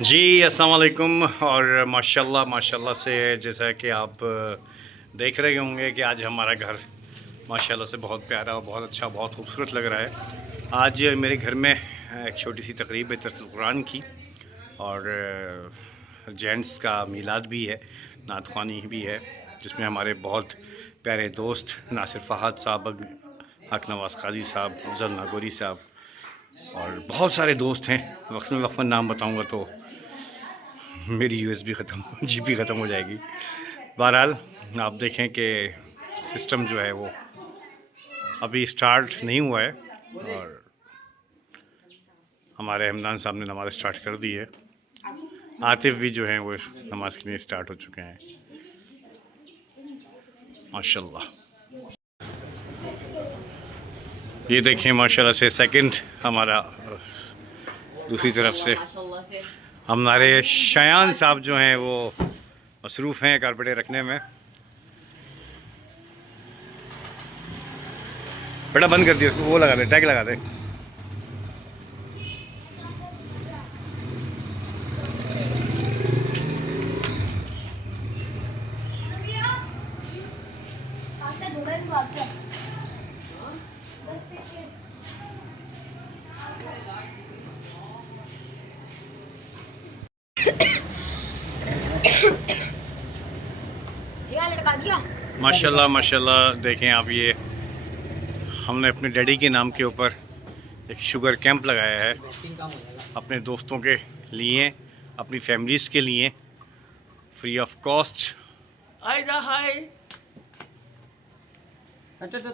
جی السلام علیکم اور ماشاءاللہ سے جیسا کہ آپ دیکھ رہے ہوں گے کہ آج ہمارا گھر ماشاءاللہ سے بہت پیارا اور بہت اچھا بہت خوبصورت لگ رہا ہے۔ آج میرے گھر میں ایک چھوٹی سی تقریب ہے درس القرآن کی، اور جینٹس کا میلاد بھی ہے، نعت خوانی بھی ہے، جس میں ہمارے بہت پیارے دوست ناصر فہد صاحب، حق نواز قاضی صاحب، افضل ناگوری صاحب اور بہت سارے دوست ہیں۔ وقفاً نام بتاؤں گا تو میری یو ایس بی ختم جی پی ختم ہو جائے گی۔ بہرحال آپ دیکھیں کہ سسٹم جو ہے وہ ابھی سٹارٹ نہیں ہوا ہے، اور ہمارے حمدان صاحب نے نماز سٹارٹ کر دی ہے، عاطف بھی جو ہیں وہ نماز کے لیے سٹارٹ ہو چکے ہیں ماشاءاللہ۔ یہ دیکھیں ماشاءاللہ سے سیکنڈ ہمارا دوسری طرف سے ہمارے شایان صاحب جو ہیں وہ مصروف ہیں کارپیٹیں رکھنے میں۔ بیٹا بند کر دیا اس کو، وہ لگا دے، ٹیگ لگا دے۔ ماشاءاللہ دیکھیں آپ، یہ ہم نے اپنے ڈیڈی کے نام کے اوپر ایک شوگر کیمپ لگایا ہے، اپنے دوستوں کے لیے، اپنی فیملیز کے لیے، فری آف کاسٹ۔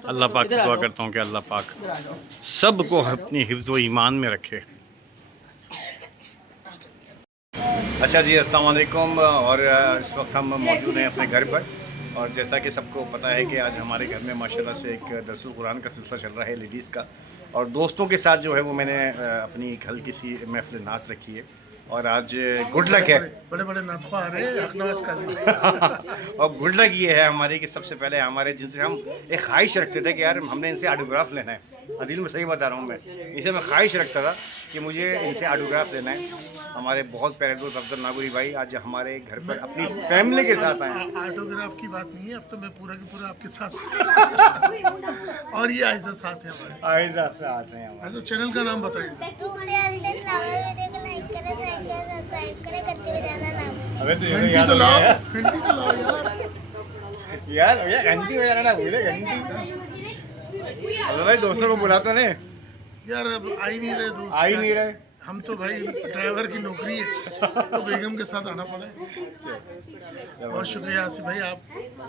اللہ پاک سے دعا کرتا ہوں کہ اللہ پاک سب کو اپنی حفظ و ایمان میں رکھے۔ اچھا جی، السلام علیکم، اور اس وقت ہم موجود ہیں اپنے گھر پر، اور جیسا کہ سب کو پتہ ہے کہ آج ہمارے گھر میں ماشاءاللہ سے ایک درس القرآن کا سلسلہ چل رہا ہے لیڈیز کا، اور دوستوں کے ساتھ جو ہے وہ میں نے اپنی ایک ہلکی سی محفل نعت رکھی ہے، اور آج گڈ لک ہے، بڑے بڑے نعتخواں آ رہے ہیں، حق نواز قاضی۔ اور گڈ لک یہ ہے ہماری کہ سب سے پہلے ہمارے جن سے ہم ایک خواہش رکھتے تھے کہ یار ہم نے ان سے آٹوگراف لینا ہے، عدیل میں صحیح بتا رہا ہوں، میں ان سے خواہش رکھتا تھا کہ مجھے ان سے آٹوگراف لینا ہے۔ ہمارے بہت پیارے دوست افضل ناگوری بھائی آج ہمارے گھر پر اپنی فیملی کے ساتھ آئے ہیں۔ آٹوگراف کی بات نہیں ہے، اب تو میں پورا کی پورا آپ کے ساتھ اور یہ عائزہ ساتھ ہیں ہمارے۔ عائزہ آتے ہیں ہمارے۔ عائزہ چینل کا نام بتائیے۔ ابے تو گھنٹی تو لاؤ، گھنٹی تو لاؤ یار، گھنٹی وغیرہ نہ بھولے، گھنٹی ابے بھائی دوستوں کو بلا تو نہیں، یار اب آ ہی نہیں رہے دوست، آ ہی نہیں رہے۔ ہم تو بھائی ڈرائیور کی نوکری ہے تو بیگم کے ساتھ آنا پڑا ہے۔ بہت شکریہ آصف بھائی، آپ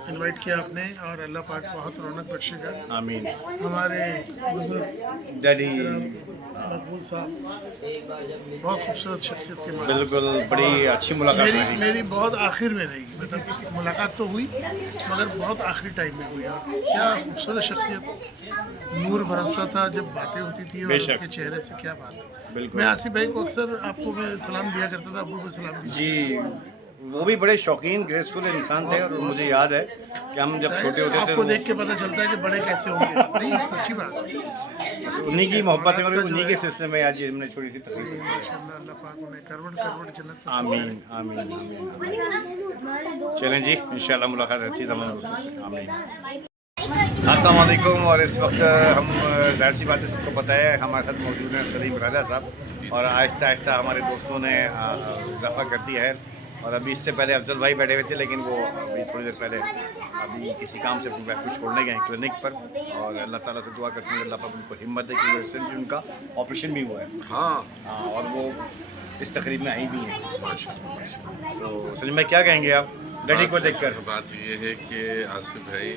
انوائٹ کیا آپ نے، اور اللہ پاک بہت رونق بخشے گا۔ آمین۔ ہمارے بزرگ ڈیڈی مقبول صاحب بہت خوبصورت شخصیت کے مالک، بالکل بڑی اچھی ملاقات رہی۔ میری بہت آخر میں رہی، مطلب ملاقات تو ہوئی مگر بہت آخری ٹائم میں ہوئی، اور کیا خوبصورت شخصیت، نور برستا تھا جب باتیں ہوتی تھی، اور ان کے چہرے سے کیا بات ہے۔ میں آصف بھائی کو اکثر آپ کو میں سلام دیا کرتا تھا، ابو کو سلام دیا جی، وہ بھی بڑے شوقین گریسفل انسان تھے، اور مجھے یاد ہے کہ ہم جب چھوٹے ہوتے آپ تھے کو دیکھ کے پتہ چلتا ہے کہ بڑے کیسے ہوں گے، نہیں سچی بات ہے، انہی کی محبت ہے، اور انہی کے سلسلے میں آج ہم نے چھوٹی سی تقریب۔ ماشاءاللہ اللہ پاک انہیں کروڑ کروڑ جنت نصیب آمین آمین آمین۔ چلیں جی، انشاءاللہ ملاقات رہتی ہے تمام دوستوں سے۔ آمین۔ السلام علیکم، اور اس وقت ہم ظاہر سی بات ہے سب کو پتہ ہے ہمارے ساتھ موجود ہیں سلیم رضا صاحب، اور آہستہ آہستہ ہمارے دوستوں نے اضافہ کر دیا ہے، اور ابھی اس سے پہلے افضل بھائی بیٹھے ہوئے تھے، لیکن وہ ابھی تھوڑی دیر پہلے ابھی کسی کام سے اپنی وائف کو چھوڑنے گئے ہیں کلینک پر، اور اللہ تعالیٰ سے دعا کرتے ہیں کہ اللہ پاک ان کو ہمت دے کہ ریسنٹلی ان کا آپریشن بھی ہوا ہے۔ ہاں، اور وہ اس تقریب میں آئی بھی ہیں۔ تو سلیم بھائی کیا کہیں گے آپ ڈیڈی کو دیکھ کر؟ بات یہ ہے کہ آصف بھائی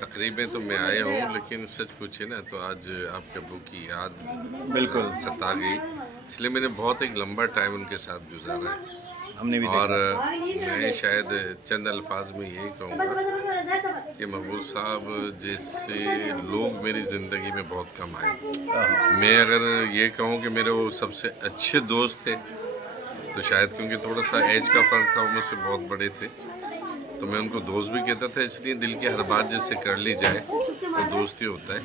تقریباً تو میں آیا ہوں، لیکن سچ پوچھے نا تو آج آپ کے ابو کی یاد بالکل ستا گئی، اس لیے میں نے بہت ایک لمبا ٹائم ان کے ساتھ گزارا ہے، ہم نے بھی اور میں شاید چند الفاظ میں یہی کہوں گا کہ مقبول صاحب جیسے لوگ میری زندگی میں بہت کم آئے۔ میں اگر یہ کہوں کہ میرے وہ سب سے اچھے دوست تھے تو شاید کیونکہ تھوڑا سا ایج کا فرق تھا، وہ مجھ سے بہت بڑے تھے، تو میں ان کو دوست بھی کہتا تھا، اس لیے دل کی ہر بات جس سے کر لی جائے وہ دوست ہی ہوتا ہے،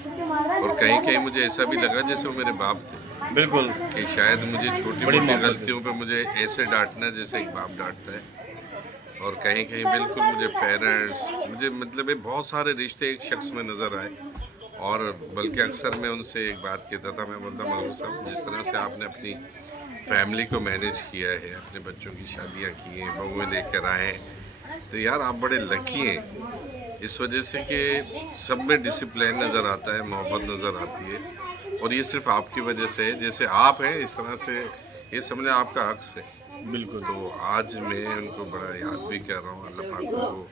اور کہیں کہیں مجھے ایسا بھی لگا جیسے وہ میرے باپ تھے، بالکل کہ شاید مجھے چھوٹی موٹی غلطیوں پہ مجھے ایسے ڈانٹنا جیسے ایک باپ ڈانٹتا ہے، اور کہیں کہیں بالکل مجھے پیرنٹس، مجھے مطلب بہت سارے رشتے ایک شخص میں نظر آئے. اور بلکہ اکثر میں ان سے ایک بات کہتا تھا، میں بولتا محبوب صاحب جس طرح سے آپ نے اپنی فیملی کو مینیج کیا ہے، اپنے بچوں کی شادیاں کی ہیں، بہویں لے کر آئے ہیں، تو یار آپ بڑے لکی ہیں اس وجہ سے کہ سب میں ڈسپلین نظر آتا ہے، محبت نظر آتی ہے. اور یہ صرف آپ کی وجہ سے ہے، جیسے آپ ہیں اس طرح سے یہ سمجھیں آپ کا عکس ہے. بالکل. تو آج میں ان کو بڑا یاد بھی کر رہا ہوں. اللہ پاک کو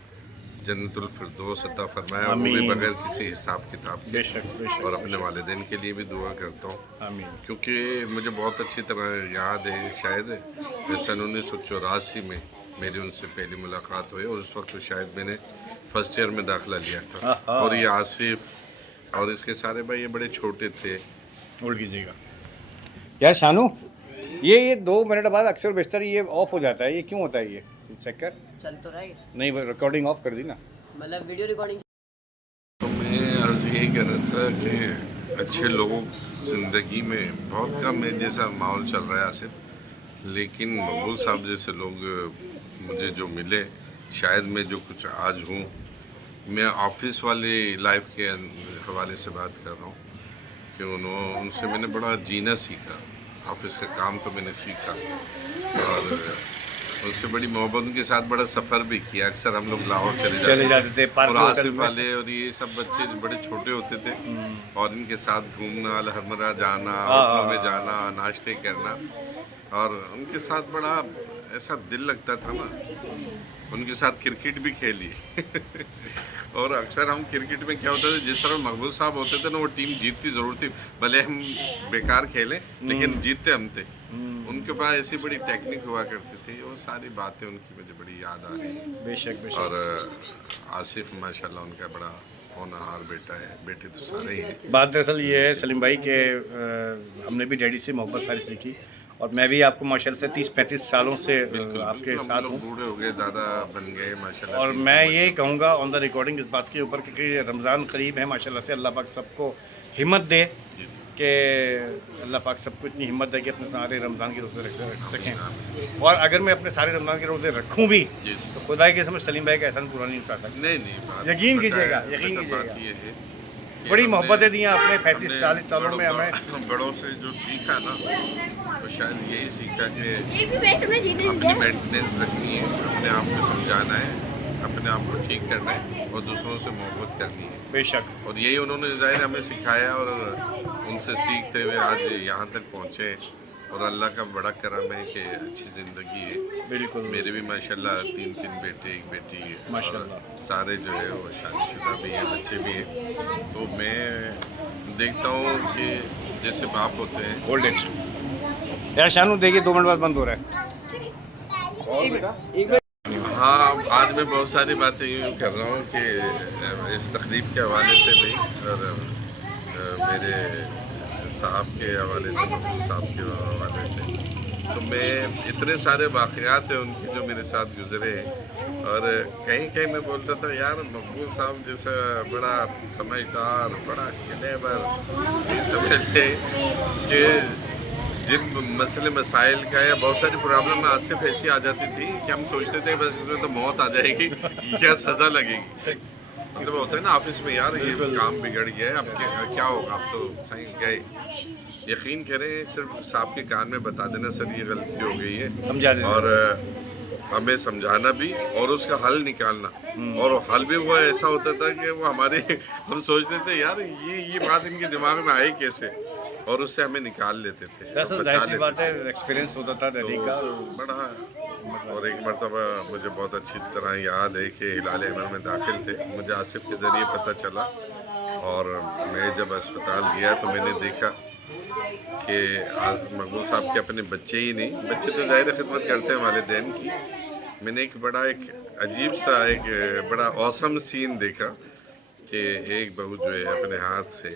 جنت الفردوس عطا فرمائے، اور وہ بھی بغیر کسی حساب کتاب کے. بے شک بے شک. اور اپنے والدین کے لیے بھی دعا کرتا ہوں، آمین. کیونکہ مجھے بہت اچھی طرح یاد ہے، شاید سن 1984 میں میری ان سے پہلی ملاقات ہوئی، اور اس وقت شاید میں نے فرسٹ ایئر میں داخلہ لیا تھا. اور یہ آصف اور اس کے سارے بھائی یہ بڑے چھوٹے تھے. ہولڈ کیجیے گا یار شانو. یہ 2 منٹ بعد اکثر بیشتر یہ آف ہو جاتا ہے، یہ کیوں ہوتا ہے؟ یہ چیک کر. چل تو رہا ہے نہیں ریکارڈنگ آف کر دی نا. مطلب ویڈیو ریکارڈنگ. تو میں عرض یہی کہہ رہا تھا کہ اچھے لوگ زندگی میں بہت کم ہے، جیسا ماحول چل رہا ہے آصف، لیکن مقبول صاحب جیسے لوگ مجھے جو ملے، شاید میں جو کچھ آج ہوں، میں آفس والی لائف کے حوالے سے بات کر رہا ہوں کہ ان سے میں نے بڑا جینا سیکھا. آفس کا کام تو میں نے سیکھا، اور ان سے بڑی محبت، ان کے ساتھ بڑا سفر بھی کیا. اکثر ہم لوگ لاہور چلے جاتے تھے اور آصف والے اور یہ سب بچے بڑے چھوٹے ہوتے تھے، اور ان کے ساتھ گھومنا، الحمرہ جانا، ہوٹلوں میں جانا، ناشتے کرنا، اور ان کے ساتھ بڑا ایسا دل لگتا تھا نا. ان کے ساتھ کرکٹ بھی کھیلی اور اکثر ہم کرکٹ میں کیا ہوتا تھا، جس طرح مقبول صاحب ہوتے تھے نا، وہ ٹیم جیتتی ضرور تھی، بھلے ہم بیکار کھیلیں لیکن جیتتے ہم تھے. ان کے پاس ایسی بڑی ٹیکنک ہوا کرتی تھی. وہ ساری باتیں ان کی مجھے بڑی یاد آ رہی ہیں. بے شک بے شک. اور آصف ماشاءاللہ ان کا بڑا ہونہار بیٹا ہے. بیٹے تو سارے ہی ہیں. بات دراصل یہ ہے سلیم بھائی کہ ہم نے بھی ڈیڈی سے محبت ساری سیکھی، اور میں بھی آپ کو ماشاءاللہ سے 30-35 سالوں سے آپ کے ساتھ ہوں. بوڑھے ہو گئے، دادا بن گئے ماشاءاللہ. اور میں یہی کہوں گا آن دا ریکارڈنگ اس بات کے اوپر کہ رمضان قریب ہے ماشاءاللہ سے. اللہ پاک سب کو ہمت دے، کہ اللہ پاک سب کو اتنی ہمت دے کہ اپنے سارے رمضان کے روزے رکھ سکیں. اور اگر میں اپنے سارے رمضان کے روزے رکھوں بھی تو خدا کی قسم سلیم بھائی کا احسان پورا نہیں کر سکتا. نہیں یقین کیجیے گا، یقین کیجیے گا. بڑی محبتیں دی ہیں آپ نے 35-40 سالوں میں ہمیں. بڑوں سے جو سیکھا نا، تو شاید یہی سیکھا کہ اپنی مینٹیننس رکھنی ہے، اپنے آپ کو سمجھانا ہے، اپنے آپ کو ٹھیک کرنا ہے، اور دوسروں سے محبت کرنی ہے. بے شک. اور یہی انہوں نے ظاہر ہمیں سکھایا، اور ان سے سیکھتے ہوئے آج یہاں تک پہنچے. اور اللہ کا بڑا کرم ہے کہ اچھی زندگی ہے. بالکل. میرے بھی ماشاءاللہ 3 بیٹے، 1 بیٹی ہے، ماشاءاللہ. سارے جو ہے وہ شادی شدہ بھی ہیں، بچے بھی ہیں. تو میں دیکھتا ہوں کہ جیسے باپ ہوتے ہیں. ہولڈ اٹ یار شانو. دیکھیے 2 منٹ بعد بند ہو رہا ہے. ہاں، آج میں بہت ساری باتیں یوں کر رہا ہوں کہ اس تقریب کے حوالے سے بھی، اور میرے صاحب کے حوالے سے، مقبول صاحب کے حوالے سے. تو میں اتنے سارے واقعات ہیں ان کی جو میرے ساتھ گزرے، اور کہیں کہیں میں بولتا تھا یار مقبول صاحب جیسا بڑا سمجھدار، بڑا کلیور، یہ سمجھتے کہ جن مسئلے مسائل کا یا بہت ساری پرابلم میں آصف ایسی آ جاتی تھی کہ ہم سوچتے تھے بس اس میں تو موت آ جائے گی، کیا سزا لگے گی. مطلب ہوتا ہے نا آفس میں، یار یہ کام بگڑ گیا ہے، اب کیا ہوگا، اب تو صحیح گئے. یقین کریں صرف صاحب کے کان میں بتا دینا سر یہ غلطی ہو گئی ہے، سمجھا دینا، اور ہمیں سمجھانا بھی اور اس کا حل نکالنا. اور حل بھی وہ ایسا ہوتا تھا کہ وہ ہمارے، ہم سوچتے تھے یار یہ بات ان کے دماغ میں آئی کیسے، اور اس سے ہمیں نکال لیتے تھے. ظاہر سی بات ہے ایکسپیرینس ہوتا تھا ڈیڈی کا بڑا. اور ایک مرتبہ مجھے بہت اچھی طرح یاد ہے کہ ہلال احمر میں داخل تھے، مجھے آصف کے ذریعے پتہ چلا، اور میں جب اسپتال گیا تو میں نے دیکھا کہ مقبول صاحب کے اپنے بچے ہی نہیں، بچے تو ظاہر خدمت کرتے ہیں والدین کی. میں نے ایک بڑا ایک عجیب سا ایک بڑا اوسم سین دیکھا کہ ایک بہو جو ہے اپنے ہاتھ سے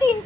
3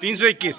321।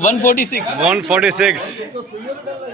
146 146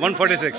146।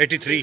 83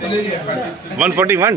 141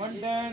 110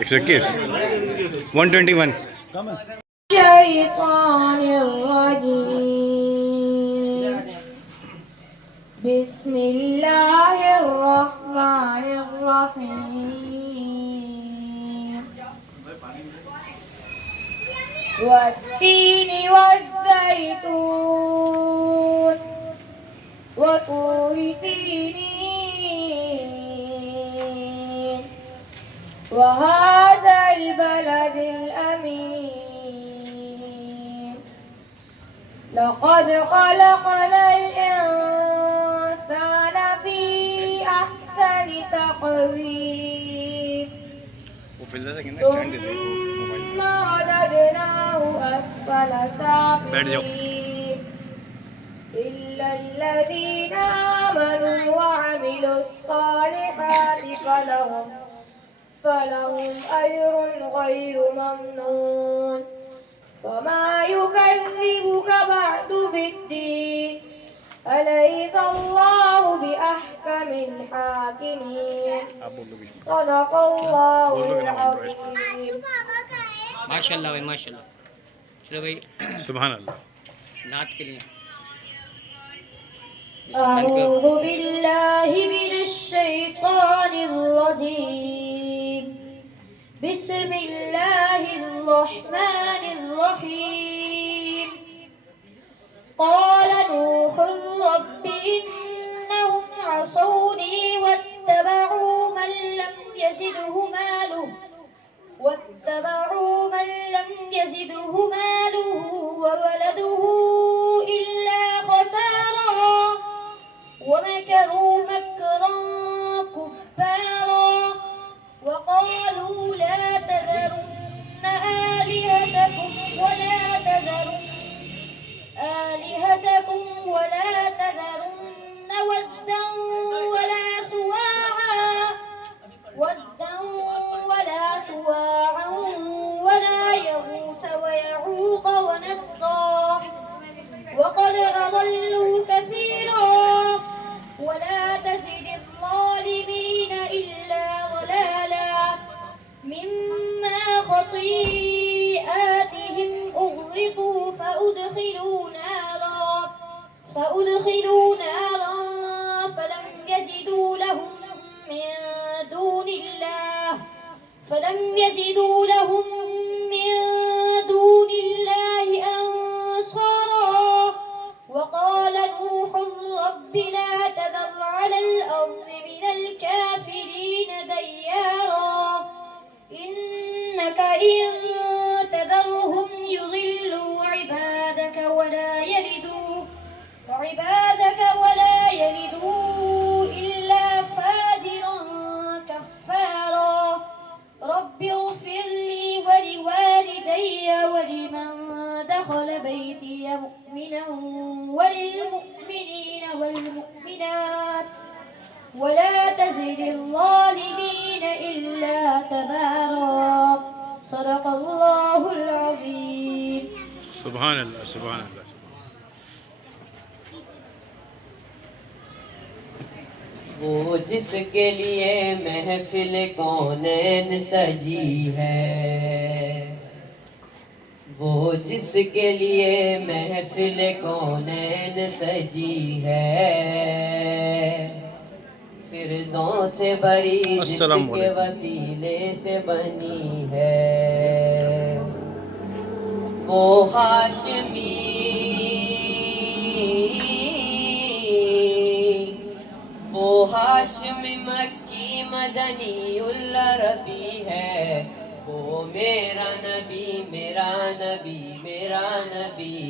121 121 الشيطان الرجيم بسم الله الرحمن الرحيم والتين والزيتون وطور سينين وهذا البلد الأمين لقد خلقنا الإنسان في أحسن تقويم ثم رددناه أسفل سافلين إلا الذين آمنوا وعملوا الصالحات فلهم أجر غير ممنون فما يكذبك بعد بالدين أليس الله بأحكم الحاكمين آپ بولو بھی صدق الله العظيم ماشاء اللہ بھائی ماشاء اللہ. چلو بھائی سبحان اللہ. نعت کے لیے. أعوذ بالله من الشيطان الرجيم بسم الله الرحمن الرحيم قال نوح رب إنهم عصوني واتبعوا من لم يزده ماله وولده إلا خسارا ومكروا مكرا كبارا وقالوا لا تذرن آلهتكم ولا تذرن ودا ولا سواعا ولا يغوث ويعوق ونسرا وقد أضلوا كثيرا ولا تزد الظالمين إلا ضلالا مما خطيئاتهم أغرقوا فأدخلوا نارا فلم يجدوا لهم من دون الله أنصارا وقال نوح رب لا تذر على الأرض من الكافرين ديارا إنك إن تذرهم يضلوا عبادك ولا يلدوا إلا فاجرا كفارا رب اغفر لي ولوالدي ولمن دخل بيتي مؤمنا وللمؤمنين والمؤمنات ولا تزد الظالمين إلا تبارا صدق الله العظيم. سبحان اللہ سبحان اللہ. وہ جس کے لیے محفل کونین سجی ہے وہ جس کے لیے محفل کونین سجی ہے فردوں سے بری جس کے وسیلے سے بنی ہے وہ ہاشمی ہاشم مکی مدنی العربی ہے وہ میرا نبی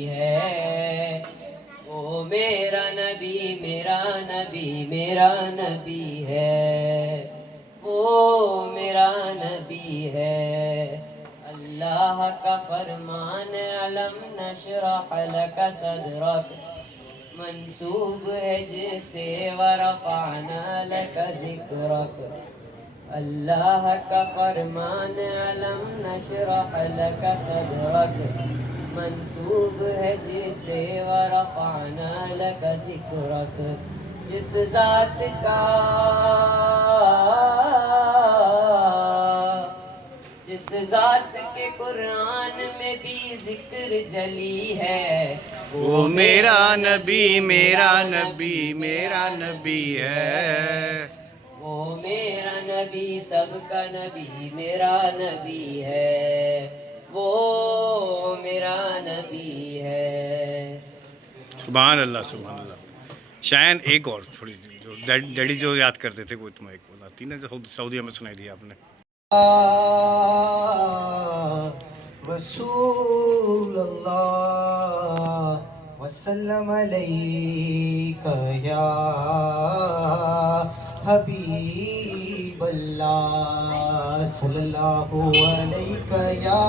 ہے وہ میرا نبی ہے وہ میرا نبی ہے اللہ کا فرمان علم نشرح لک صدرک منسوب ہے جسے ورفعنا لک ذکرک اللہ کا فرمان علم نشرح لک صدرک منسوب ہے جسے ورفعنا لک ذکرک جس ذات کے قرآن میں بھی ذکر جلی ہے وہ میرا نبی ہے وہ میرا نبی سب کا نبی میرا نبی ہے وہ میرا نبی ہے. سبحان اللہ سبحان اللہ. شاید ایک اور تھوڑی سی جو ڈیڈی جو یاد کرتے تھے وہ تمہیں ایک بتاتی نا جو سعودیہ میں سنائی دی آپ نے. رسول اللہ وسلم علیک یا حبیب اللہ صلی اللہ علیک یا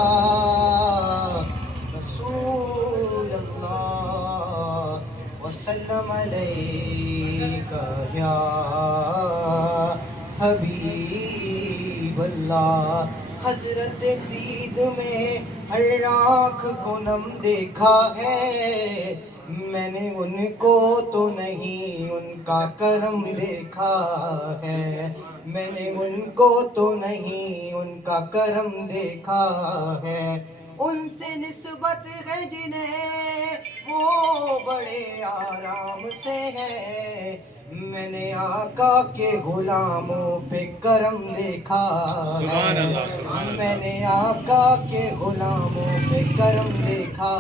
رسول اللہ وسلم علیک یا حبیب اللہ. حضرت دید میں ہر آنکھ کو نم دیکھا ہے میں نے ان کو تو نہیں ان کا کرم دیکھا ہے، میں نے ان کو تو نہیں ان کا کرم دیکھا ہے، ان سے نسبت ہے جنہیں وہ بڑے آرام سے ہے، میں نے آقا کے غلاموں پہ کرم دیکھا ہے، میں نے آقا کے غلاموں پہ کرم دیکھا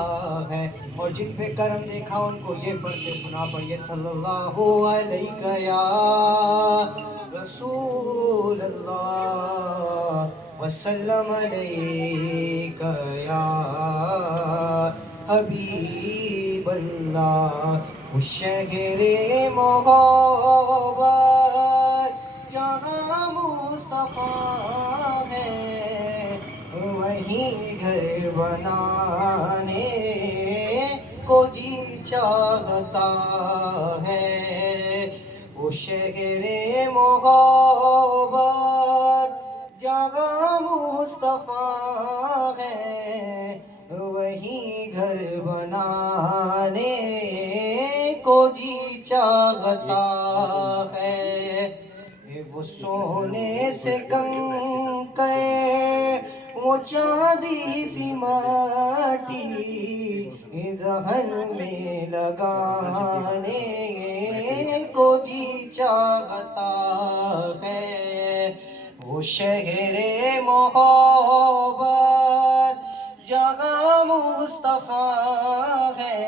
ہے، اور جن پہ کرم دیکھا ان کو یہ پڑھتے سنا پڑھیے صلی اللہ علیہ یا رسول اللہ وسلم علیک یا حبیب اللہ، وہ شہر محبت جہاں مصطفیٰ ہے، وہیں گھر بنانے کو جی چاہتا ہے، وہ شہر محبت جہاں مصطفیٰ ہے، وہیں گھر بنانے کو جی چاہتا ہے، وہ سونے سے کنکر وہ چاندی سی ماٹی ذہن میں لگانے کو جی چاہتا ہے، وہ شہر محبت جہاں مصطفیٰ ہے،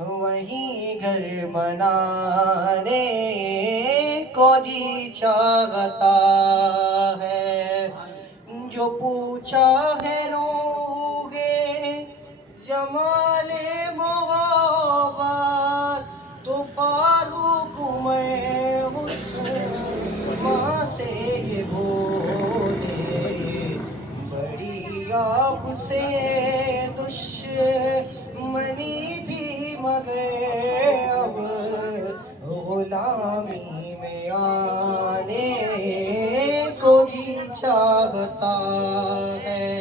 وہیں گھر بنانے کو جی چاہتا ہے، جو پوچھا ہے روگے جمال محبت تو فاروق میں حسن ماں سے یہ بولے، بڑی آپ سے دشمنی تھی مگر اب غلامی میں آنے کو جی چاہتا ہے،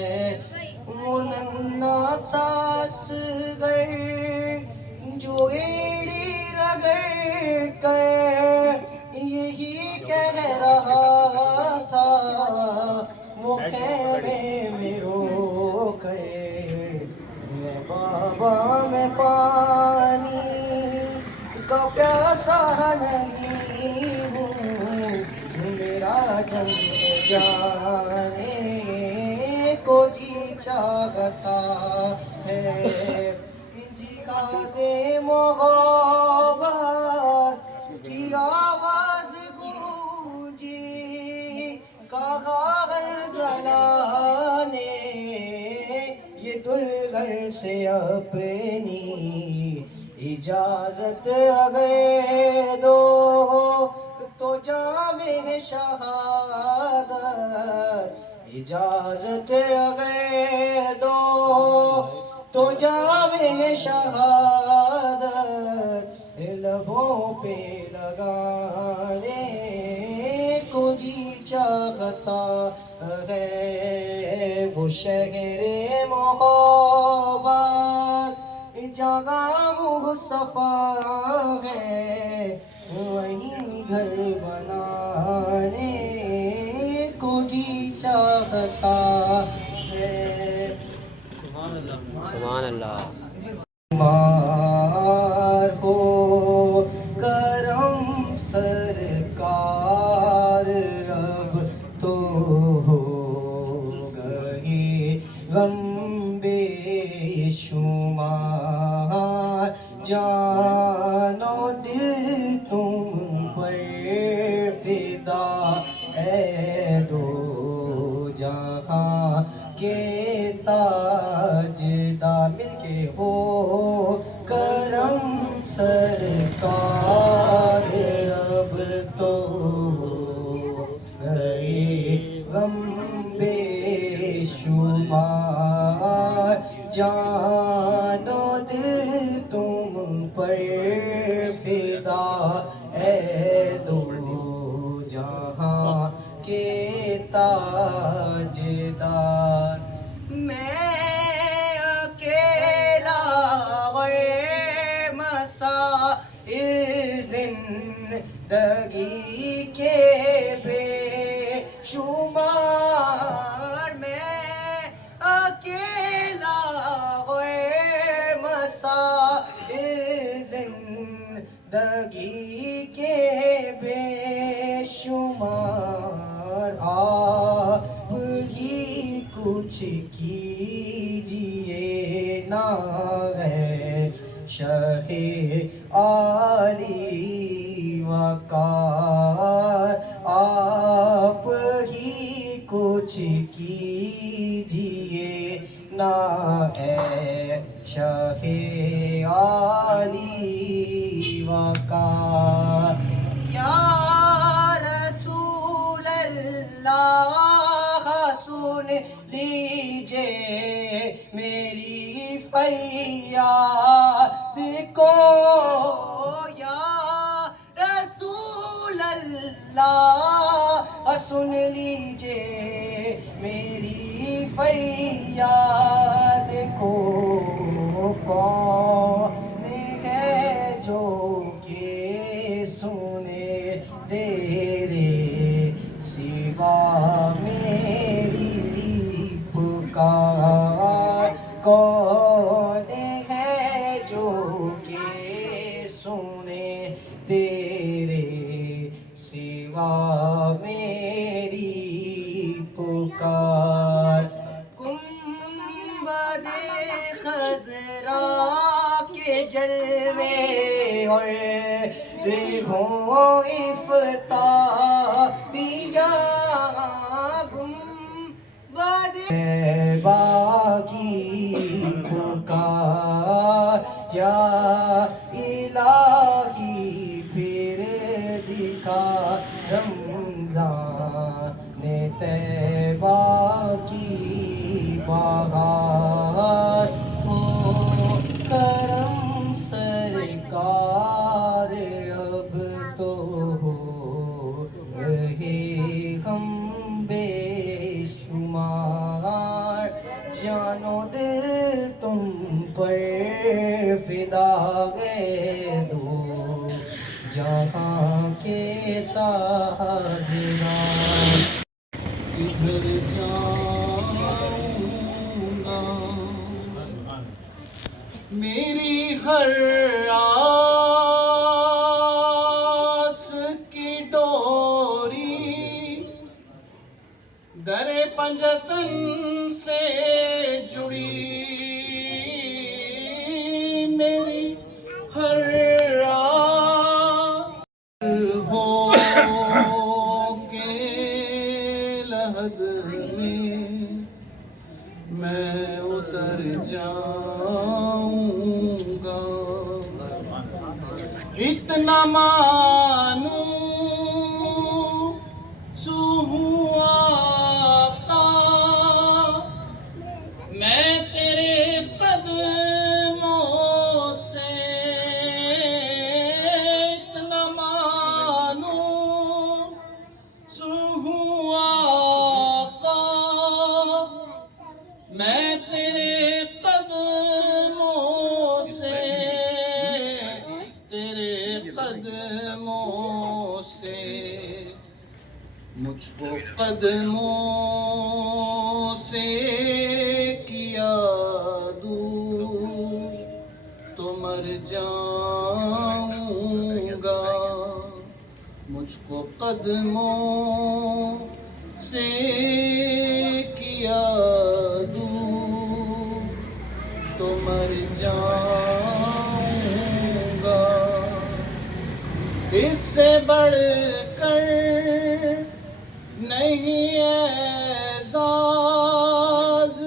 وہ ننھا ساس گر جو ایڑی رگڑ کر یہی کہہ رہا تھا، وہ خیمے میں رو کر میں بابا میں پانی کا پیاسا نہیں ہوں، میرا جن جانے کو جی چاہتا ہے، جہاد محبت کی آواز گونجی کہا زلا نے یہ دلہن سے اپنی اجازت اگر دو تو جام شہادت، اجازت اگر دو تو جام شہادت لبوں پہ لگانے کو جی چاہتا ہے، وہ شہر محبت جہاں مصطفیٰ ہے، وہیں گھر بنانے کو جی چاہتا ہے، سبحان اللہ۔ مار ہو کرم سرکار اب تو ہو گئے غم بے شمار، جان و دل تم پر فدا اے دو جہاں کے تاجدار، مل کے ہو کرم سرکار اب تو ہو گئے غم بے شمار، جان و دل تم پر فدا اے دو جہاں کے تاجدار، میں اکیلا غیر زندگی کے بے شمار میں اکیلا ہوئے مسائل زندگی کے بے شمار آپ ہی کچھ کیجیے نا ہے شہ عالی وقار آپ ہی کچھ کیجیے نا ہے شہ عالی وقار یا رسول اللہ سن لیجئے میری فریاد کو یا رسول اللہ سن لیجئے میری فریاد کو کون ہے جو کہ سنے تیرے سوا میری پکار کون ہے جو کہ سنے تیرے سوا میری پکار گنبد خضرا کے جلوے اور ریحوں افطاریاں گنبد باغی پکار یا الہی پھر دکھا رمضان طیبہ کی بہار ہو کرم سرکار اب تو ہو رہے ہم بے شمار جان و دل تم پر فدا ہے دو جہاں کے تاجدار کدھر جاؤں گا میری ہر آس کی ڈوری در پنجتن سے جڑی میری ہر ہو کے لحد میں اتر جاؤں گا اتنا مانوں سو ہوں آقا میں تیرے قدموں سے اتنا مانوں سو ہوں آقا میں تیرے قدموں سے تیرے قدموں سے مجھ کو قدموں سے کیا دور تو مر جاؤں گا مجھ کو قدموں سے کیا دور تو مر جاؤں گا اس سے بڑھ کر نہیں اعزاز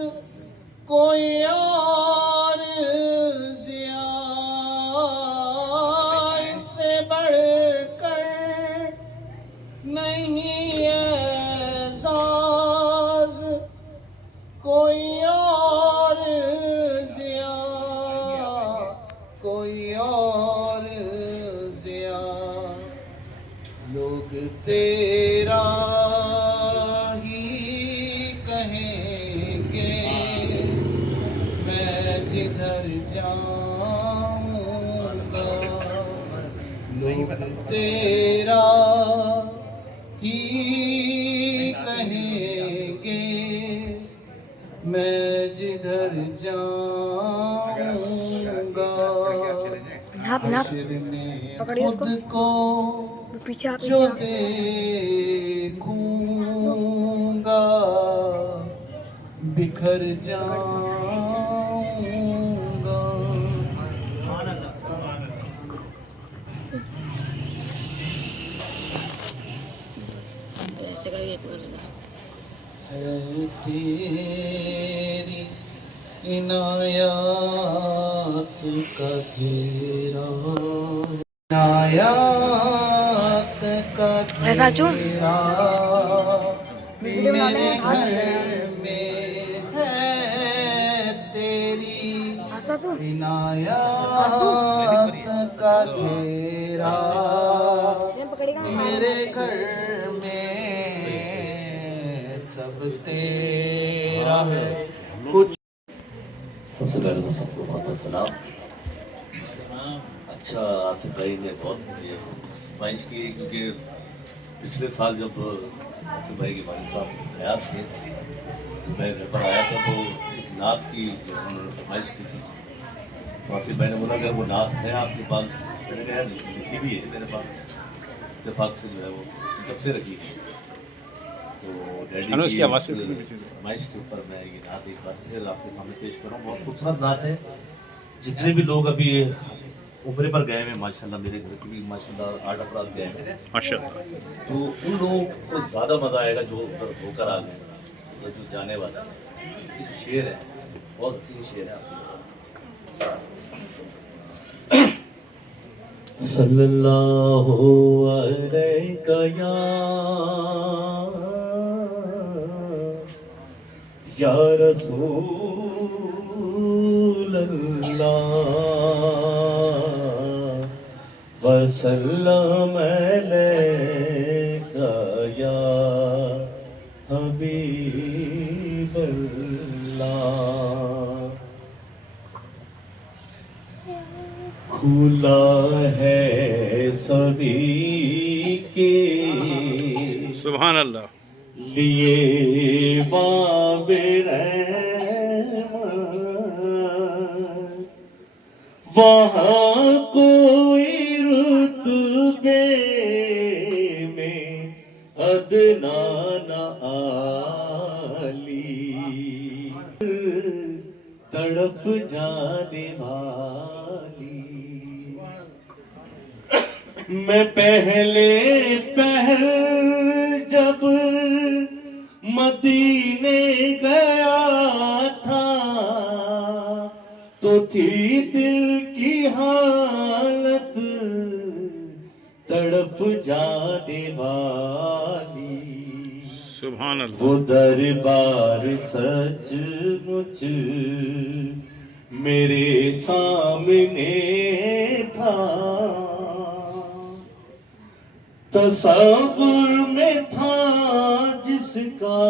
کوئی اور ضیا اس سے بڑھ کر نہیں اعزاز کوئی اور ضیا کوئی اور ضیا لوگ تیرا ہی کہیں گے میں جدھر جاؤں گا لوگ تیرا ہی کہیں گے میں جدھر جاؤں گا حشر میں خود کو جو دیکھوں گا بکھر جاؤں گا. ہے تیری عنایات کا گھیرا عنایات کا گھیرا میرے گھر میں ہے تیری عنایات کا گھیرا میرے گھر میں سب تیرا ہے. کچھ سب سے پہلے تو سب کو بہت بہت سلام. اچھا آصف بھائی نے بہت مجھے فرمائش کی کیونکہ پچھلے سال جب آصف بھائی کے والد صاحب حیات تھے تو میں گھر پر آیا تھا تو ایک نعت کی جو انہوں نے فرمائش کی تھی تو آصف بھائی نے بولا اگر وہ نعت ہے آپ کے پاس میں نے کہا لکھی بھی ہے میرے پاس اتفاق سے جو ہے وہ جب سے رکھی گئی تو ڈیڈی کی فرمائش کے اوپر میں یہ نعت ایک بار پھر آپ کے سامنے پیش کر رہا ہوں. بہت خوبصورت نعت ہے. جتنے بھی لوگ ابھی عمرے پر گئے ہیں ماشاءاللہ میرے گھر کے بھی ماشاءاللہ 8 افراد گئے ہیں ماشاءاللہ. تو ان لوگوں کو زیادہ مزہ آئے گا جو ادھر ہو کر آ گئے یا جو جانے والا ہے. اس کی شعر ہے بہت حسین شعر ہے آپ کی. صلی اللہ علیہ یا رسول اللہ وسلم علیک یا حبیب اللہ. کھلا ہے سبھی کے سبحان اللہ لیے باب رحمت وہاں کوئی رتبے میں ادنا نہ عالی تڑپ جانے والی. میں پہلے پہل جب مدینے گیا تھا تو تھی دل کی حالت تڑپ جانے والی. سبحان اللہ. وہ دربار سچ مچ میرے سامنے تھا تصور میں تھا جس کا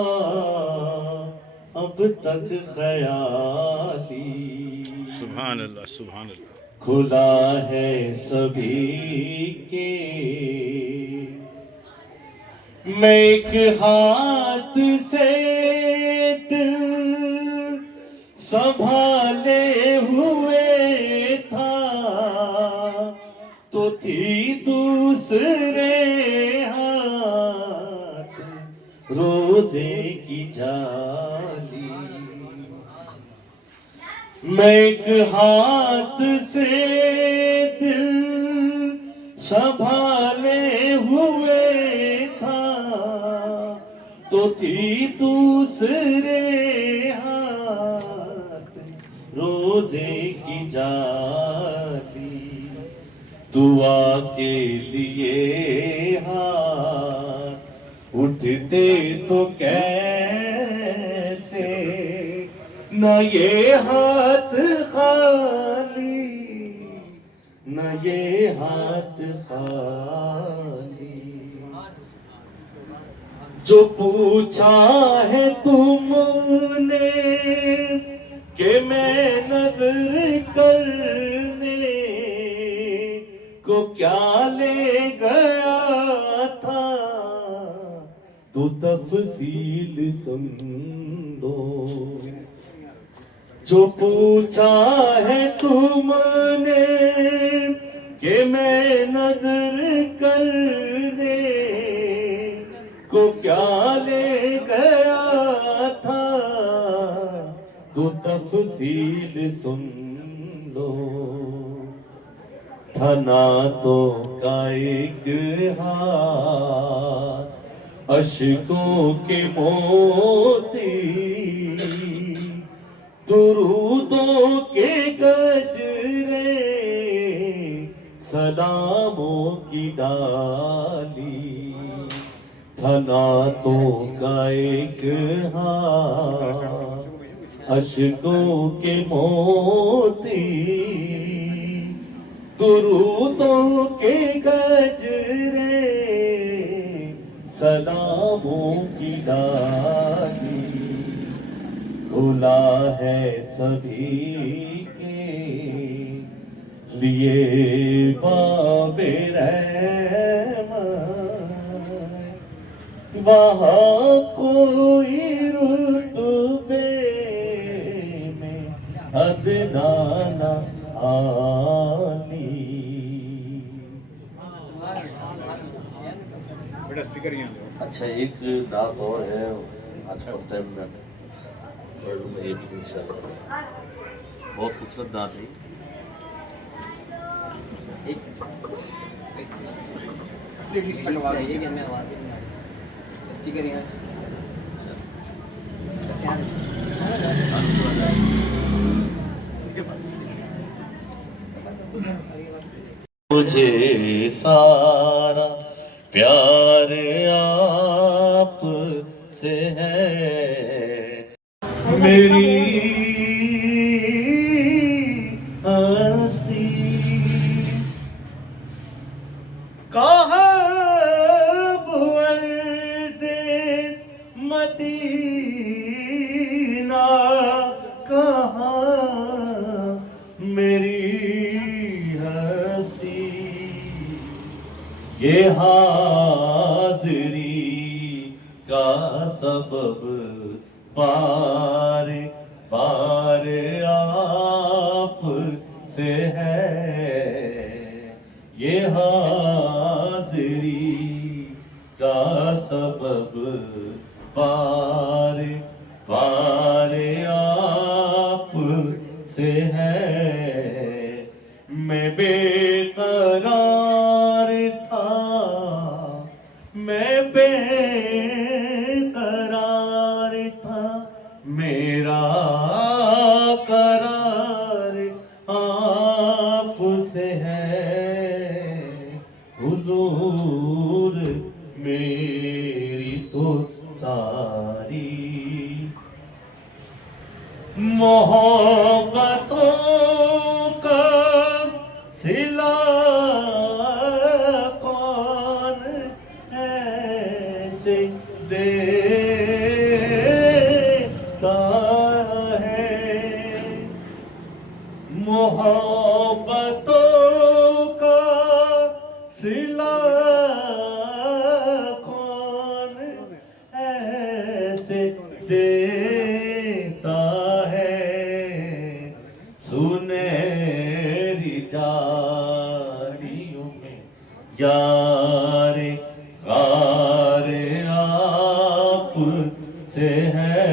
اب تک خیالی. سبحان اللہ سبحان اللہ. کھلا ہے سبھی کے میں ایک ہاتھ سے دل سنبھالے ہوئے تھا تو تھی دوسرے ہاتھ روزے کی جالی. میں ایک ہاتھ سے دل سنبھالے ہوئے تھا تو تھی دوسرے ہاتھ روزے کی جالی. دعا کے لیے ہاتھ اٹھتے تو کیسے نہ یہ ہاتھ خالی نہ یہ ہاتھ خالی. جو پوچھا ہے تم نے کہ میں نظر کرنے کو کیا کیا لے گیا تھا تو تفصیل سن لو. جو پوچھا ہے تم نے کہ میں نظر کرنے کو کیا لے گیا تھا تو تفصیل سن لو. تھا نعتوں کا ایک ہار اشکوں کے موتی درودوں کے گجرے سلاموں کی ڈالی. تھا نعتوں کا ایک ہار اشکوں کے موتی درودوں کے گجرے سلاموں کی ڈالی. کھلا ہے سبھی کے لیے باب رحمت. وہاں کوئی رتبے میں ادنا نہ آلی. اچھا ایک نعت اور ہے آج فرسٹ ٹائم میں پڑھ لوں میں یہ بھی انشاءاللہ. بہت خوبصورت نعت ہے. مجھے سارا پیار آپ سے ہے. میری ہستی کہاں ورد مدینہ کہاں میری ہستی. یہ حاضری کا سبب بار بار آپ سے ہے. یہ حاضری کا سبب بار بار آپ سے ہے. میں بے قرار تھا میں بے قرار تھا میرا قرار آپ سے ہے. حضور میری تو ساری محبتوں کا صلہ کون ایسے دیتا ہے. محبتوں کا صلہ کون ایسے دیتا ہے. سنہری جالیوں میں یار غار آپ سے ہے.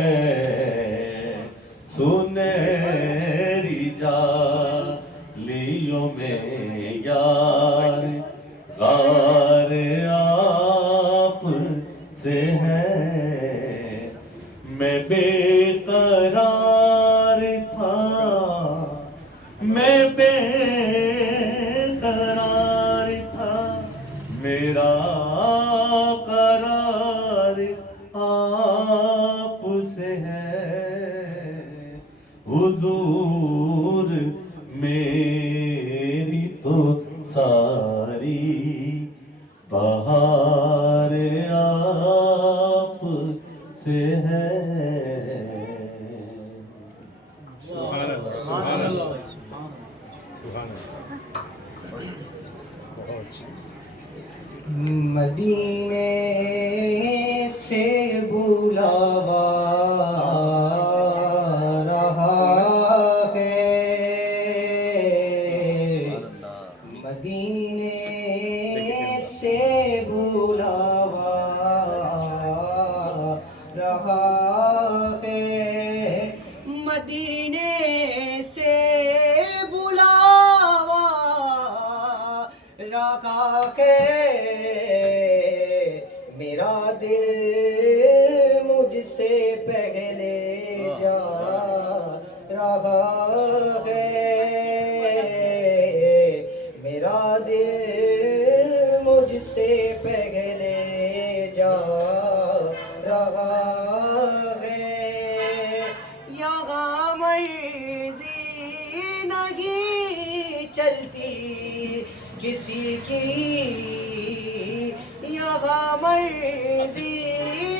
سنہری جالیوں میں یار غار آپ سے ہے. میں بے قرار تھا میں بے قرار تھا میرا قرار آپ سے ہے. حضور میری تو ساری بہار آپ سے ہے. بہت مدینے سے بلاوا رہا ہے میرا دل مجھ سے پہلے جا رہا ہے میرا دل مجھ سے پہلے جا رہا ہے یہاں مرضی نہیں چلتی کسی کی یہاں مرضی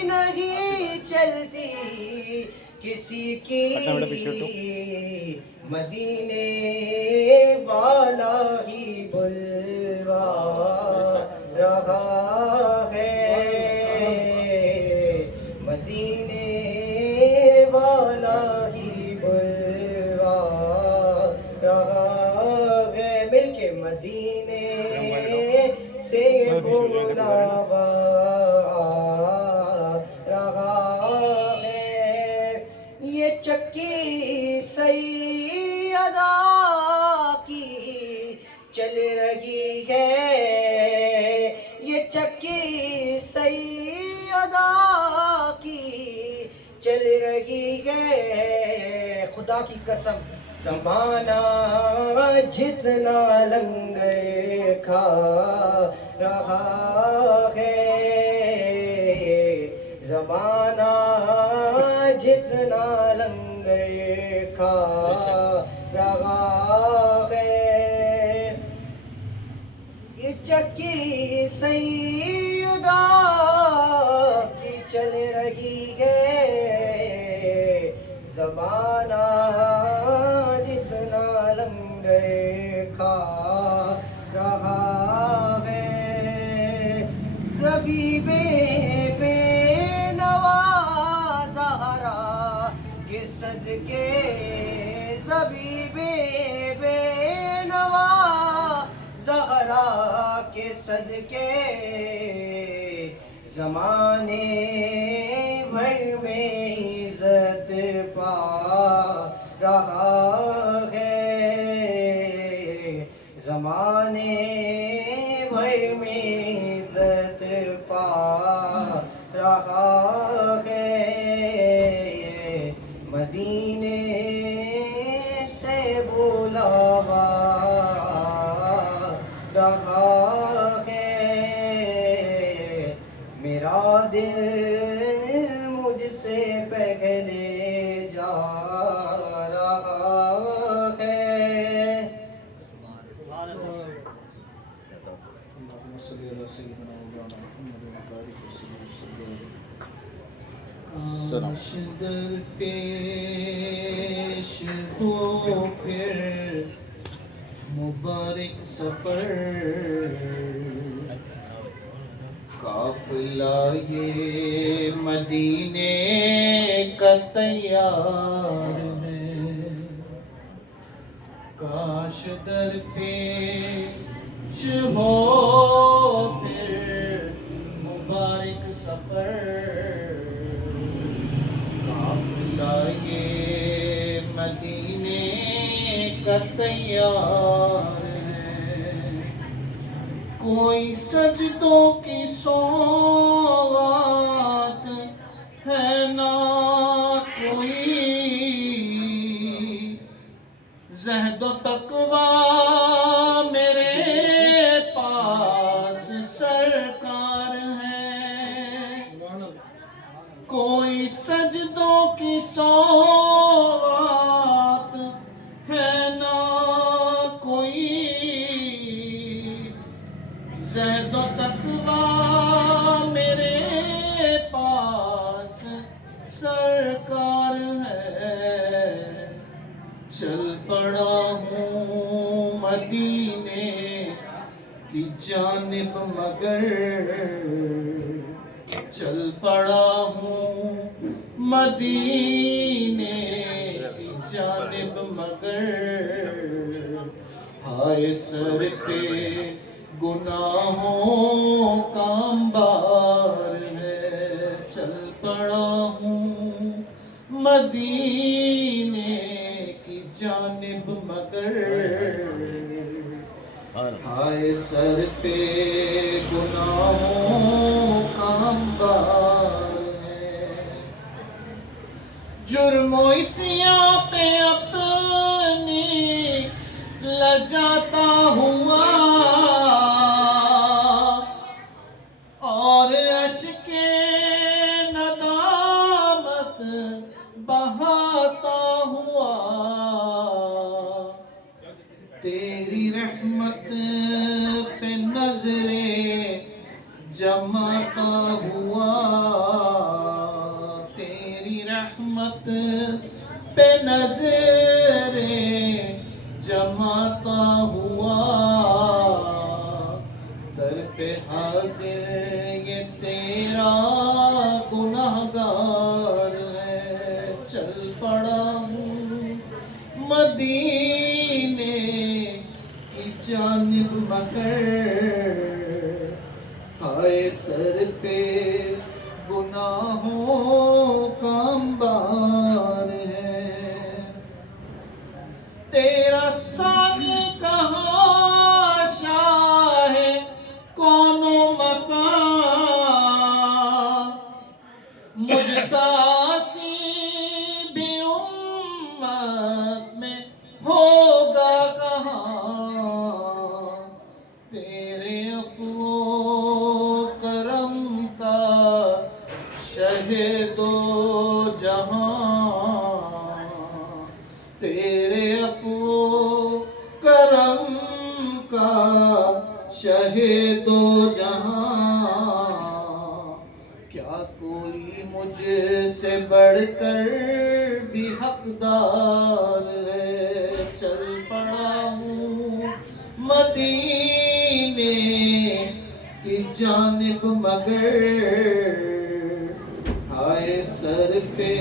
نہیں چلتی کسی کی مدینے والا ہی بلوا رہا ہے مدینے والا ہی بلوا رہا ہے مل کے مدینے سے بلاوا رہا ہے یہ چکی سیدہ کی چل رہی ہے یہ چکی سیدہ کی چل رہی ہے خدا کی قسم زمانہ جتنا لنگر کھا رہا ہے زمانہ جتنا لنگر کھا رہا ہے یہ چکی سیدہ کی چل رہی ہے زمانہ جتنا لنگر کھا رہا ہے زبیب بے نوا زہرا کے صدقے زبیب بے نوا زہرا کے صدقے زمانے بھر میں عزت پا رہا ہے زمانے بھر میں عزت پا رہا ہے مدینے سے بلاوا رہا ہے میرا دل مجھ سے پہلے جا رہا ہے کاش در پیش ہو پھر مبارک سفر قافلہ یہ مدینے کا تیار ہے کاش در پیش ہو پھر مبارک سفر قافلہ یہ مدینے کا تیار ہے کوئی سجدوں کی سوغات ہے نہ کوئی زہد و تقوی میرے پاس سرکار ہے کوئی سجدوں کی سوغات ہے نہ کوئی زہد و تقوی میرے پاس سرکار ہے چل پڑا ہوں مدینے کی جانب مگر چل پڑا ہوں مدینے کی جانب مگر ہائے سر پہ گناہوں کا انبار ہے چل پڑا ہوں مدینے جانب مگر ہائے سر پہ گناہوں کا انبار ہے جرم و عصیاں پہ اپنی لجاتا ہوا اور اشک ندامت بہاتا ہوا تیری رحمت پہ نظریں جماتا ہوا تیری رحمت پہ نظریں جماتا ہوا در پہ حاضر یہ تیرا گناہگار ہے چل پڑا ہوں مدینے کی جانب مگر ہائے سر پہ گناہوں کا انبار ہے تیرا ساگ کہاں شاہ کون و مکان مجھ ساسی بھی امت میں ہوگا کہاں تیرے عفو و کرم کا شہد و جہاں تیرے عفو و کرم کا شہد و جہاں کیا کوئی مجھ سے بڑھ کر بھی حقدار ہے چل پڑا ہوں مدینے کی جانب مگر ہائے سر پہ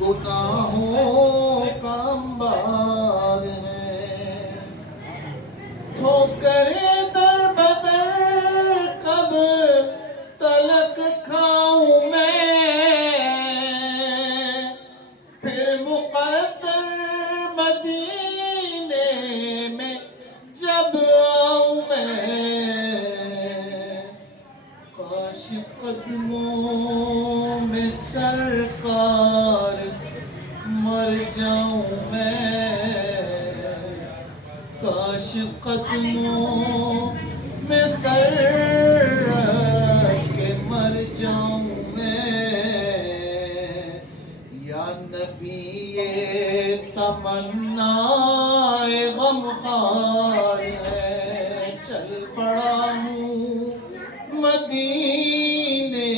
گناہوں کا انبار ہے ٹھوکریں در بدر کب تلک کھاؤں میں پھر مقدر مدینے میں جب آؤں میں کاش قدموں میں سرکار مر جاؤں میں کاش قدموں میں سر کے مر جاؤں میں یا نبی یہ تمنا غمخوار ہے چل پڑا ہوں مدینے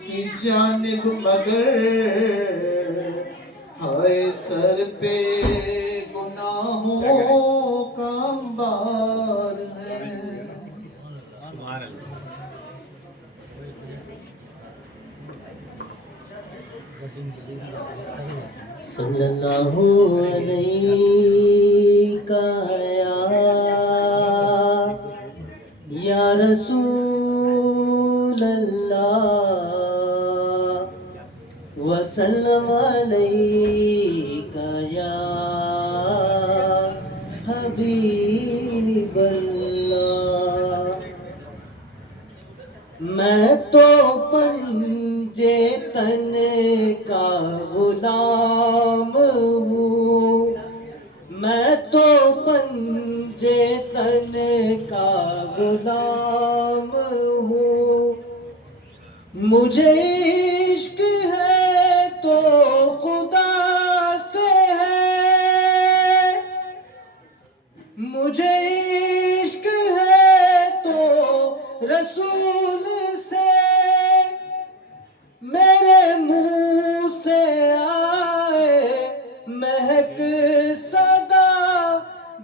کی جانب مگر ہائے سر پہ گناہوں کا انبار ہے صلی اللہ علیہ یا رسول اللہ وسلم علیک یا حبیب اللہ میں تو پنجے تن کا غلام ہوں میں تو پنجے تن کا غلام ہوں مجھے عشق ہے تو خدا سے ہے مجھے عشق ہے تو رسول سے میرے منہ سے آئے مہک صدا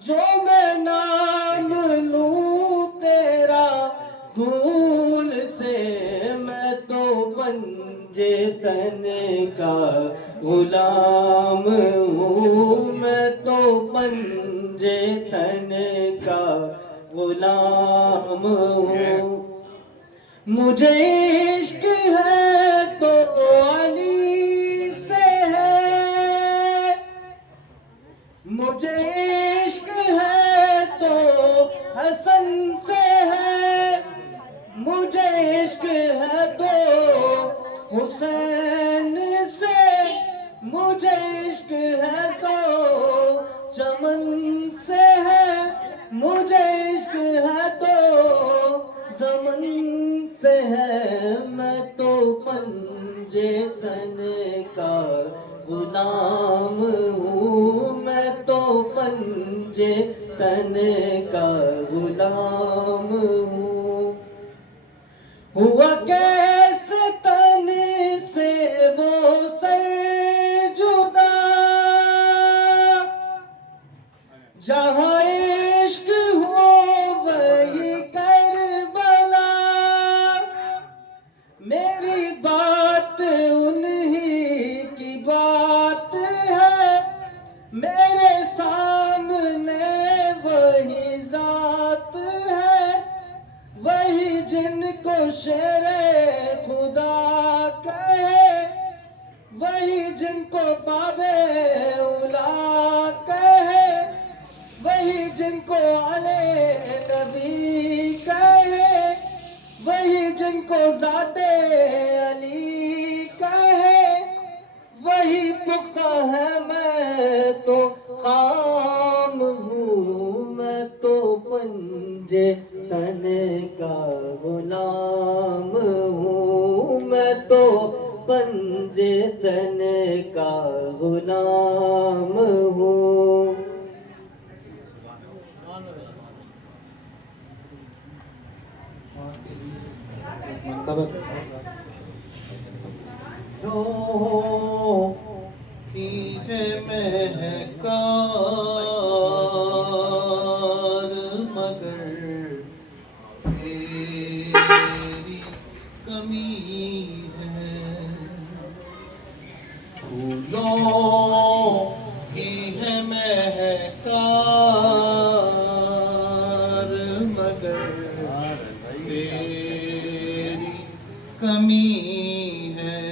جو میں نام لوں تیرا دھول سے میں تو پنجے تن کا غلام ہوں میں تو پنجے تن کا غلام ہوں مجھے عشق ہے تو علی سے ہے مجھے عشق ہے تو حسن سے ہے، مجھے عشق ہے تو حسین سے، مجھے عشق ہے تو چمن سے ہے، مجھے عشق ہے تو زمن سے ہے، میں تو پنجے تن کا غلام ہوں، میں تو پنجے تن کا غلام ہوں۔ ہوا کیسے تن سے وہ سر جدا، جہاں عشق ہو وہی کربلا، میری بات انہی کی بات ہے، میرے سامنے وہی ذات ہے، وہی جن کو شیر خدا کہے، وہی جن کو باب اولا کہے، وہی جن کو علی نبی کہے، وہی جن کو ذات علی کہے، وہی پختہ ہے، میں تو خام ہوں، میں تو پنجے تن کا غلام ہوں، میں تو پنجے تن کا غلام ہوں۔ روحوں کی ہے مہکار مگر تیری کمی ہے، پھولوں کی ہے مہکار مگر تیری کمی ہے،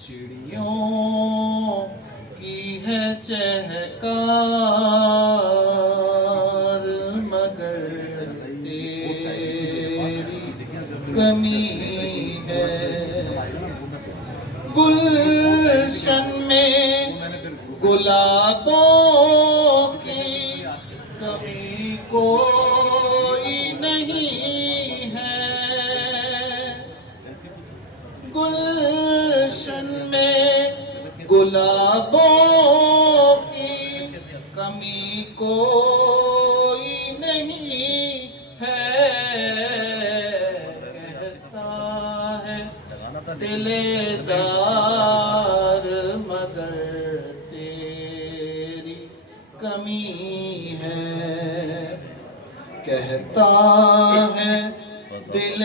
چڑیوں کی ہے چہکار مگر تیری کمی ہے، گلشن میں گلابوں کی کمی کوئی نہیں ہے، گلشن میں گلابوں کی کمی کوئی نہیں ہے، کہتا ہے دل زار مگر تیری کمی ہے، کہتا ہے دل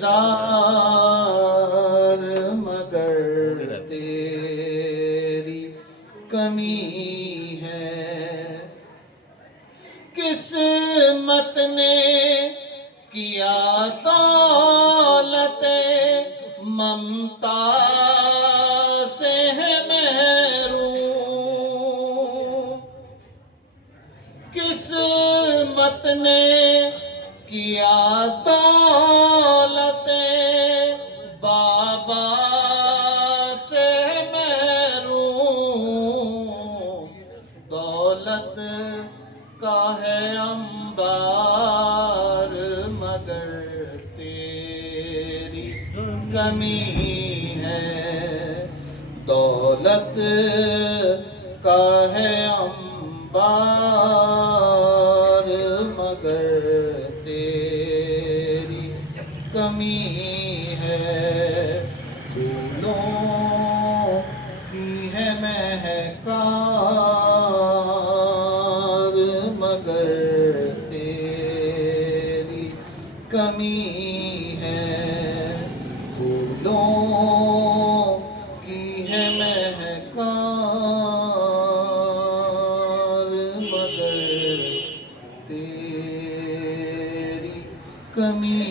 زار مگر تیری کمی ہے، قسمت نے کیا دولت ممتا سے ہے محروم، قسمت نے کیا دولت بابا سے محروم، دولت کا ہے انبار مگر تیری کمی ہے، دولت کا ہے انبار مگر تیری کمی ہے، پھولوں کی ہے مہکار مگر تیری کمی ہے، پھولوں کی ہے مہکار مگر تیری کمی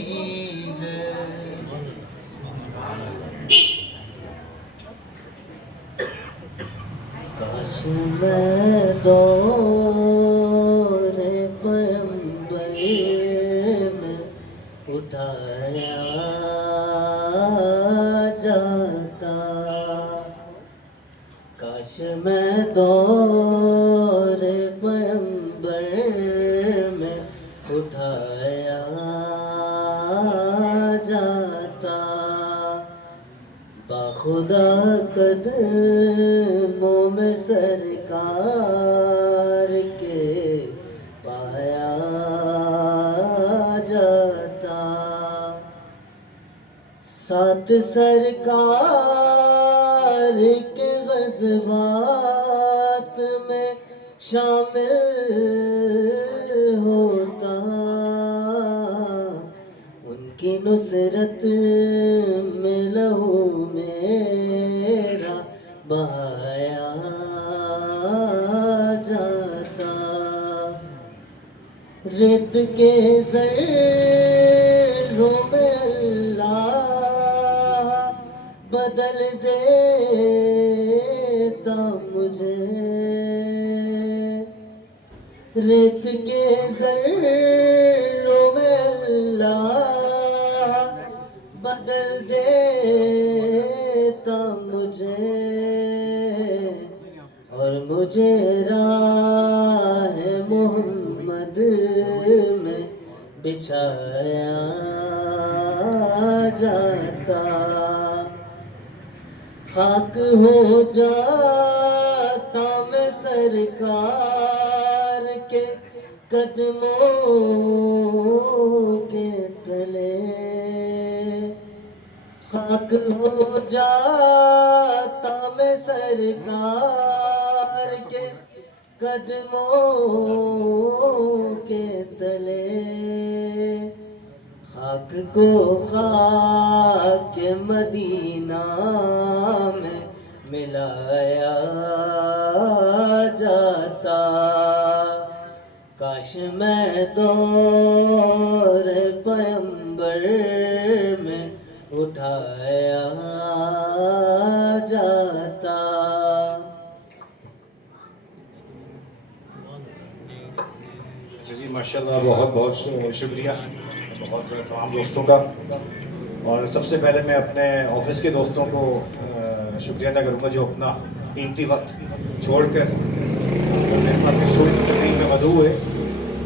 ہے۔ کاش میں دور پیمبر میں اٹھایا جاتا، کاش میں دور پیمبر میں اٹھایا جاتا، باخدا قدموں میں سرکار کے پایا جاتا، ساتھ سرکار کے غزوات میں شامل ہوتا، ان کی نصرت میں لہو میرا بہایا جاتا، ریت کے ذروں میں اللہ بدل دیتا مجھے، ریت کے ذروں میں اللہ بدل دیتا مجھے، اور مجھے راہ محمد میں بچھایا جاتا، خاک ہو جاتا میں سرکار کے قدموں کے تلے، خاک ہو جاتا میں سرکار کے قدموں کے تلے، خاک کو خاک مدینہ میں ملایا جاتا، کاش میں دور پیمبر میں اٹھایا جاتا۔ جی ماشاءاللہ، بہت بہت شکریہ بہت تمام دوستوں کا، اور سب سے پہلے میں اپنے آفس کے دوستوں کو شکریہ ادا کروں گا جو اپنا قیمتی وقت چھوڑ کر اپنی چھوٹی سی تقریب میں مدعو ہوئے،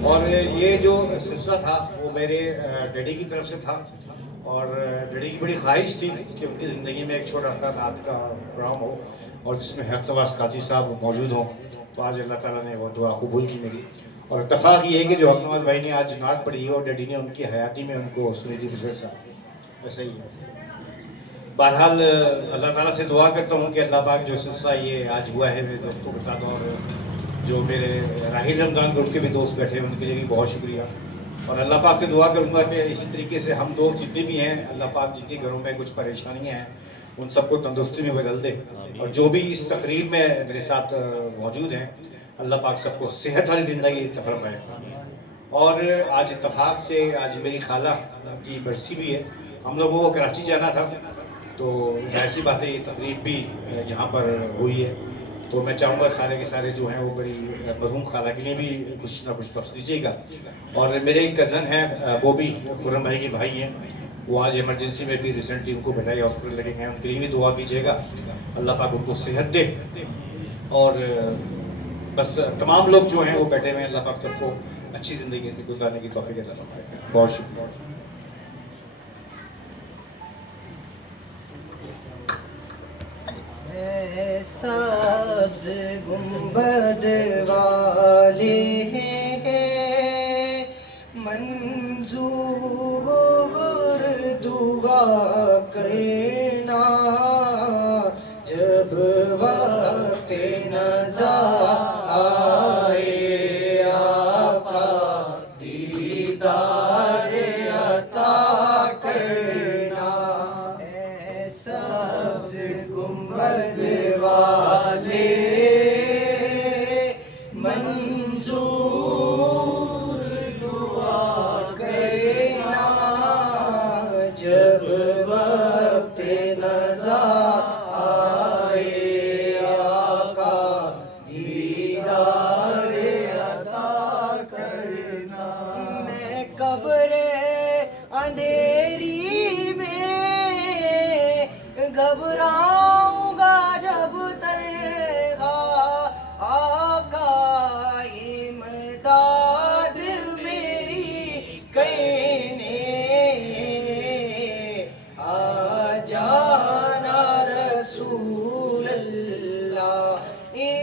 اور یہ جو سلسلہ تھا وہ میرے ڈیڈی کی طرف سے تھا، اور ڈیڈی کی بڑی خواہش تھی کہ ان کی زندگی میں ایک چھوٹا سا نعت کا پروگرام ہو اور جس میں حق نواز قاضی صاحب موجود ہوں، تو آج اللہ تعالیٰ نے وہ دعا قبول کی میری، اور اتفاق یہ ہے کہ جو حق نواز بھائی نے آج نعت پڑھی ہے اور ڈیڈی نے ان کی حیاتی میں ان کو سنی تھی فضل صاحب، ایسا ہی ہے۔ بہرحال اللہ تعالیٰ سے دعا کرتا ہوں کہ اللہ پاک جو سلسلہ یہ آج ہوا ہے میرے دوستوں کے ساتھ، اور جو میرے راہیل رمضان گروپ کے بھی دوست بیٹھے ہیں ان کے لیے بھی بہت شکریہ، اور اللہ پاک سے دعا کروں گا کہ اسی طریقے سے ہم دوست جتنے بھی ہیں، اللہ پاک جن کے گھروں میں کچھ پریشانیاں ہیں ان سب کو تندرستی میں بدل دے، اور جو بھی اس تقریب میں میرے ساتھ موجود ہیں اللہ پاک سب کو صحت والی زندگی عطا فرمائے۔ اور آج اتفاق سے آج میری خالہ کی برسی بھی ہے، ہم لوگوں کو کراچی جانا تھا، تو ظاہر سی بات ہے یہ تقریب بھی یہاں پر ہوئی ہے، تو میں چاہوں گا سارے کے سارے جو ہیں وہ میری مرحوم خالہ کے لیے بھی کچھ نہ کچھ بخش دیجیے گا۔ اور میرے ایک کزن ہیں وہ بھی خرم بھائی کے بھائی ہیں، وہ آج ایمرجنسی میں بھی ریسنٹلی ان کو بھٹائی ہاسپٹل لگے ہیں، ان کے لیے بھی دعا کیجیے گا، اللہ پاک ان کو صحت دے، اور بس تمام لوگ جو ہیں وہ بیٹھے ہوئے ہیں، اللہ پاک سب کو اچھی زندگی گزارنے کی توفیق عطا فرمائے۔ بہت شکریہ۔ سبز گنبد والے منظور دعا کرنا، جب وقت نزا آئے آقا دیدار عطا کرنا، سبز گنبد والے منظور دعا کرنا، جب وقت نزا آئے آقا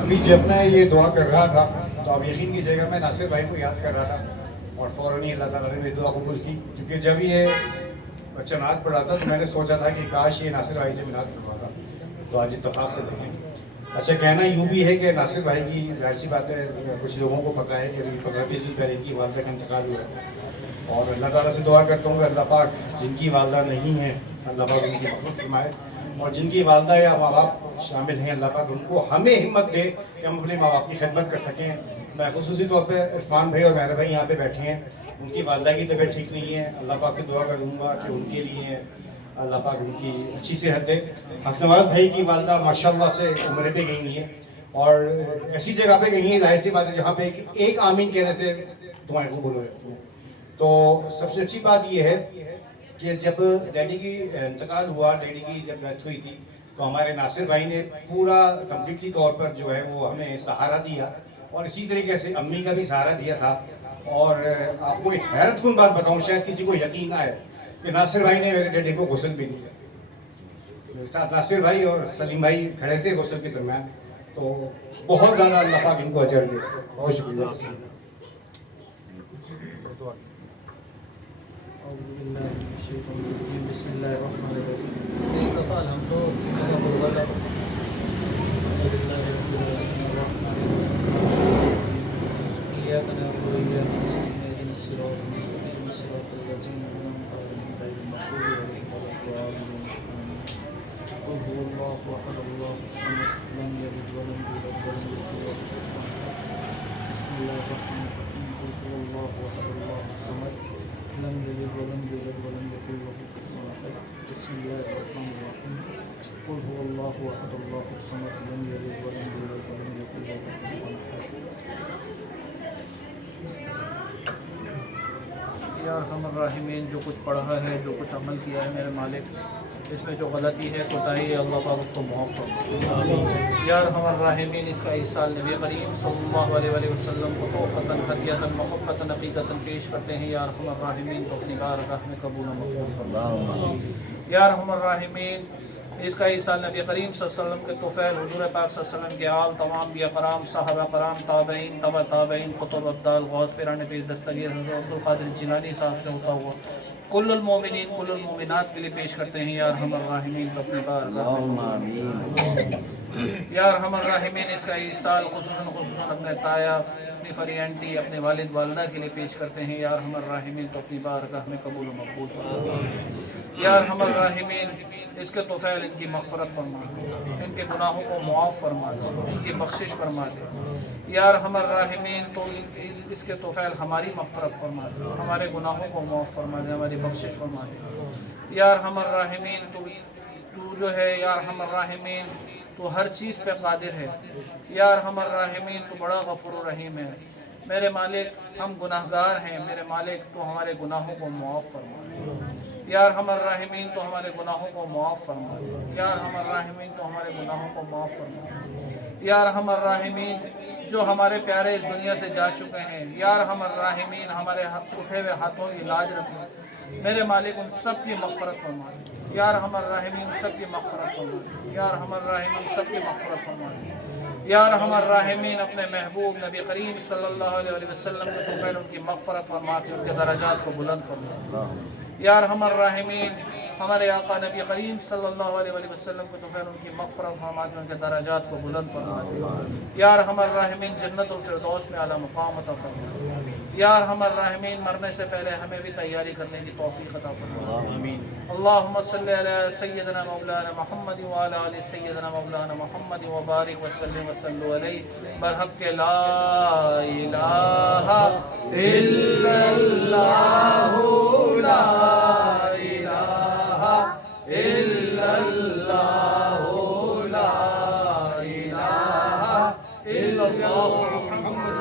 ابھی جب میں یہ دعا کر رہا تھا تو آپ یقین کیجیے گا میں ناصر بھائی کو یاد کر رہا تھا اور فوراً ہی اللہ تعالیٰ نے میری دعا قبول کی، کیونکہ جب یہ بچہ نعت پڑھا تھا تو میں نے سوچا تھا کہ کاش یہ ناصر بھائی سے نعت پڑھواتا، تو آج اتفاق سے دیکھیں۔ اچھا کہنا یوں بھی ہے کہ ناصر بھائی کی ظاہر سی بات ہے کچھ لوگوں کو پتہ ہے کہ 15-20 دن پہلے ان کی والدہ کا انتقال ہوا ہے، اور اللہ تعالیٰ سے دعا کرتا ہوں کہ اللہ پاک جن کی والدہ نہیں ہے اللہ پاک ان کی مغفرت فرمائے، اور جن کی والدہ یا ماں باپ شامل ہیں اللہ پاک ان کو ہمیں ہمت دے کہ ہم اپنے ماں باپ کی خدمت کر سکیں۔ میں خصوصی طور پہ عرفان بھائی اور مہر بھائی یہاں پہ بیٹھے ہیں، ان کی والدہ کی طبیعت ٹھیک نہیں ہے، اللہ پاک سے دعا کروں گا کہ ان کے لیے اللہ پاک ان کی اچھی صحت دے۔ حق نواز بھائی کی والدہ ماشاءاللہ سے عمرے پہ گئی ہیں اور ایسی جگہ پہ گئی ہیں ظاہر سی بات ہے جہاں پہ ایک آمین کہنے سے دعائیں قبول ہو جاتی ہیں۔ تو سب سے اچھی بات یہ ہے کہ جب ڈیڈی کی انتقال ہوا، ڈیڈی کی جب ڈیتھ ہوئی تھی تو ہمارے ناصر بھائی نے پورا کمپلیٹلی طور پر جو ہے وہ ہمیں سہارا دیا، اور اسی طریقے سے امی کا بھی سہارا دیا تھا۔ اور آپ کو ایک حیرت کن بات بتاؤں، شاید کسی کو یقین نہ آئے کہ ناصر بھائی نے میرے ڈیڈی کو غسل بھی دیا، میرے ساتھ ناصر بھائی اور سلیم بھائی کھڑے تھے غسل کے درمیان، تو بہت زیادہ اللہ پاک ان کو اجر دے۔ بہت شکریہ۔ بسم اللہ الرحمن الرحیم۔ ایک دفعہ ہم تو تین دفعہ بول رہا لم يلد ولم يولد ولم يكن له كفوا احد بسم الله الرحمن الرحيم قل هو الله احد الله الصمد لم يلد ولم يولد ولم يكن له كفوا احد۔ یا ارحم الراحمین، جو کچھ پڑھا ہے، جو کچھ عمل کیا ہے میرے مالک، اس میں جو غلطی ہے کوتاہی ہے اللہ پاک اس کو معاف فرمائے۔ یا ارحم الراحمین، اس کا اس سال نبی کریم صلی اللہ علیہ وسلم کو توفتاً ہدیۃً محبتاً عقیدتاً پیش کرتے ہیں۔ یا ارحم الراحمین، تو اپنی بارگاہ میں قبول و مقبول فرمائے۔ یا ارحم الراحمین، اس کا اس سال نبی کریم صلی اللہ علیہ وسلم کے طفیل حضور پاک صلی اللہ علیہ وسلم کے آل تمام بھی کرام صحابہ کرام تابعین تبع تابعین قطب ابدال غوث پیران پیر دستگیر حضرت عبدالقادر جیلانی صاحب سے ہوتا ہوا کل المومنین کل المومنات کے لیے پیش کرتے ہیں۔ یا ارحم الراحمین، اپنی بارگاہ میں۔ یا ارحم الراحمین، اس کا اس سال خصوصاً اپنے تایا، اپنی فری آنٹی، اپنے والد والدہ کے لیے پیش کرتے ہیں۔ یا ارحم الراحمین، تو اپنی بارگاہ میں قبول و مقبول فرمائے۔ یا ارحم الراحمین، اس کے طفیل ان کی مغفرت فرما دے، ان کے گناہوں کو معاف فرما دے، ان کی بخشش فرما دے۔ یا ارحم الراحمین، تو اس کے طفیل ہماری مغفرت فرما دے، ہمارے گناہوں کو معاف فرما دے، ہماری بخشش فرما دے۔ یا ارحم الراحمین، تو جو ہے یا ارحم الراحمین تو ہر چیز پہ قادر ہے۔ یا ارحم الراحمین، تو بڑا غفور و رحیم ہے۔ میرے مالک ہم گناہ گار ہیں، میرے مالک تو ہمارے گناہوں کو معاف فرما دے۔ یا ارحم الراحمین، تو ہمارے گناہوں کو معاف فرما دے۔ یا ارحم الراحمین، تو ہمارے گناہوں کو معاف فرما دے۔ یا ارحم الراحمین، جو ہمارے پیارے اس دنیا سے جا چکے ہیں، یا ارحم الراحمین ہمارے اٹھے ہوئے ہاتھوں کی لاج رکھنا، میرے مالک ان سب کی مغفرت فرما دے۔ یا ارحم الراحمین، سب کی مغفرت فرما دے۔ یا ارحم الراحمین، سب کی مغفرت فرما دے۔ یا ارحم الراحمین، اپنے محبوب نبی کریم صلی اللہ علیہ وسلم کے طفیل ان کی مغفرت فرما کے ان کے درجات کو بلند فرما دے۔ یا ارحم الراحمین، ہمارے آقا نبی کریم صلی اللہ علیہ وسلم کے طفیل ان کی مغفرت فرما کے ان کے درجات کو بلند فرما دے۔ یا ارحم الراحمین، جنت الفردوس میں اعلیٰ مقام عطا فرما دے۔ یا ارحم الراحمین، مرنے سے پہلے ہمیں بھی تیاری کرنے کی توفیق عطا فرما دے۔ اللہم صلی علی سیدنا مولانا محمد وعلی آل سیدنا مولانا محمد وبارک وسلم وصلوا علیہ برحق لا الہ الا اللہ لا الہ الا اللہ لا الہ الا اللہ محمد۔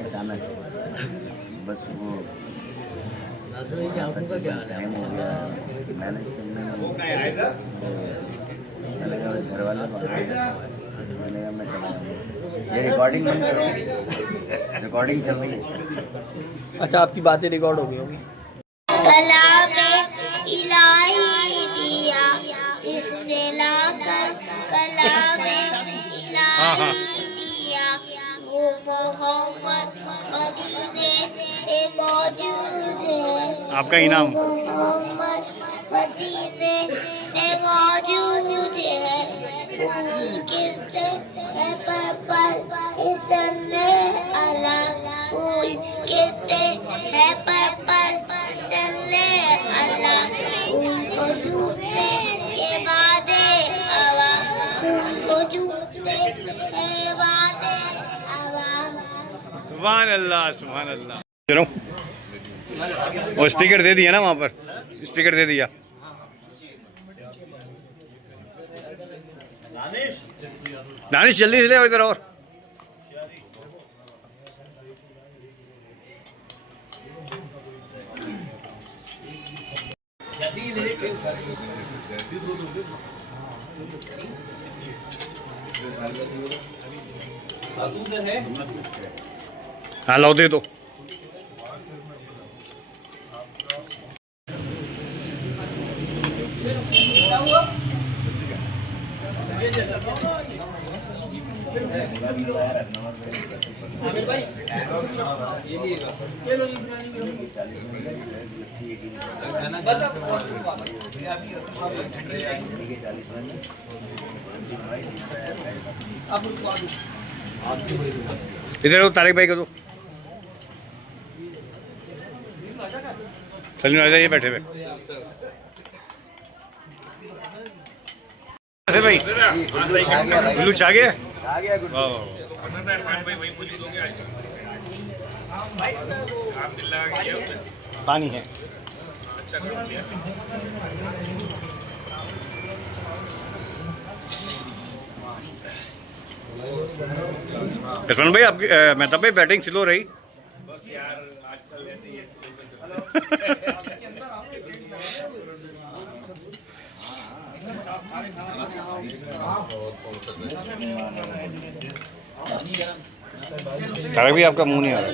اچانک بس وہ یہ ریکارڈنگ بند کرو ریکارڈنگ چل رہی ہے اچھا آپ کی باتیں ریکارڈ ہو گئی ہوگی کلام الہی دیا جس نے لا کر کلام الہی دیا وہ محمد مدینے میں موجود ہے آپ کا انعام محمد مدینے میں موجود ہے پھول گرتے ہیں پرپل صلی اللہ پھول گرتے ہیں پرپل صلی اللہ پھول کو جھومتے یہ وعدے ہوا پھول کو جھومتے ہیں وعدے ہوا سبحان اللہ سبحان اللہ. وہ اسپیکر دے دیا نا وہاں پر اسپیکر دے دیا. دانش جلدی سے لے آؤ ادھر اور ہاں لاؤ دے دو. ادھر طارق بھائی کو دو. چلیے آ جائیے بیٹھے ہوئے بھائی بلو چاہ گیا پانی ہے. عرفان بھائی آپ کی مہتاب بھائی بیٹنگ سلو رہی. طارق بھی آپ کا منہ نہیں آ رہا.